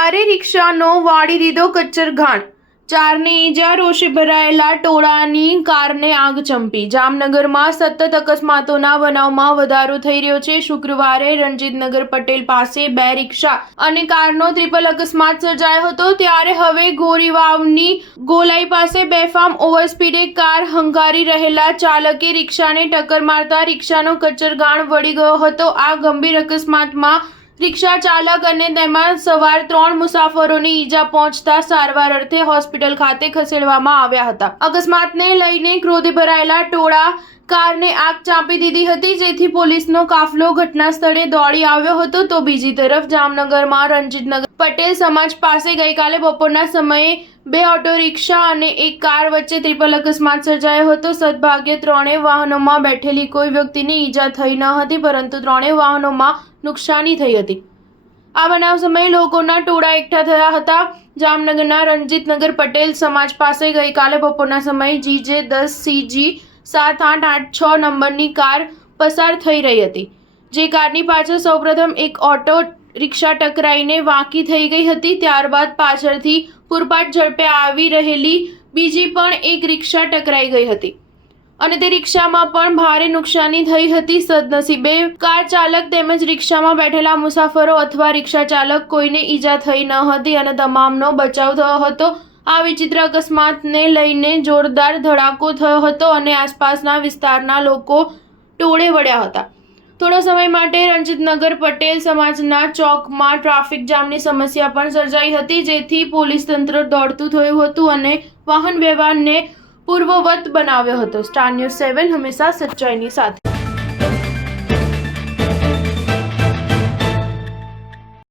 કારે રિક્ષાનો વાળી દીધો કચ્ચરઘાણ, ચારને ઈજા, રોષે ભરાયેલા ટોળાની કારને આગ ચંપી। જામનગરમાં સતત અકસ્માતોના બનાવમાં વધારો થઈ રહ્યો છે। શુક્રવારે રણજીતનગર પટેલ પાસે બે રિક્ષા અને કારનો ટ્રિપલ અકસ્માત સર્જાયો હતો, ત્યારે હવે ગોરીવાવની ગોલાઈ પાસે બેફામ ઓવરસ્પીડે કાર હંકારી રહેલા ચાલકે રિક્ષાને ટક્કર મારતા રિક્ષાનો કચ્ચરઘાણ વળી ગયો હતો। આ ગંભીર અકસ્માતમાં રિક્ષા ચાલક અને તેમાં સવાર 3 મુસાફરોને ઈજા પહોંચતા સારવાર અર્થે હોસ્પિટલ ખાતે ખસેડવામાં આવ્યા હતા। અકસ્માતને લઈને ક્રોધે ભરાયેલા ટોળા કારને આગ ચાંપી દીધી હતી, જેથી પોલીસનો કાફલો ઘટના સ્થળે દોડી આવ્યો હતો। તો બીજી તરફ જામનગરમાં રણજીતનગર પટેલ સમાજ પાસે ગઈકાલે બપોરના સમયે બે ઓટો રિક્ષા અને એક કાર વચ્ચે ટ્રિપલ અકસ્માત સર્જાયો હતો। સદભાગ્યે ત્રણેય વાહનોમાં બેઠેલી કોઈ વ્યક્તિને ઈજા થઈ ન હતી, પરંતુ ત્રણેય વાહનોમાં નુકસાની થઈ હતી। આ બનાવ સમયે લોકોના ટોળા એકઠા થયા હતા। જામનગરના રણજીતનગર પટેલ સમાજ પાસે ગઈકાલે બપોરના સમયે GJ10 CG 7886 નંબરની કાર પસાર થઈ રહી હતી, જે કારની પાછળ સૌપ્રથમ એક ઓટો રિક્ષા ટકરાઈને વાંકી થઈ ગઈ હતી। ત્યારબાદ પાછળથી પૂરપાટ ઝડપે આવી રહેલી બીજી પણ એક રિક્ષા ટકરાઈ ગઈ હતી અને તે રિક્ષામાં પણ ભારે નુકસાની થઈ હતી। સદનસીબે કાર ચાલક તેમજ રિક્ષામાં બેઠેલા મુસાફરો અથવા રિક્ષા ચાલક કોઈને ઈજા થઈ ન હતી અને તમામનો બચાવ થયો હતો। આ વિચિત્ર અકસ્માતને લઈને જોરદાર ધડાકો થયો હતો અને આસપાસના વિસ્તારના લોકો ટોળે વળ્યા હતા। થોડા સમય માટે રણજીતનગર પટેલ સમાજના ચોકમાં ટ્રાફિક જામની સમસ્યા પણ સર્જાઈ હતી, જેથી પોલીસ તંત્ર દોડતું થયું હતું અને વાહન વ્યવહારને પૂર્વવત બનાવ્યો હતો। સ્ટાર ન્યૂઝ 7 હંમેશા સચ્ચાઈની સાથે।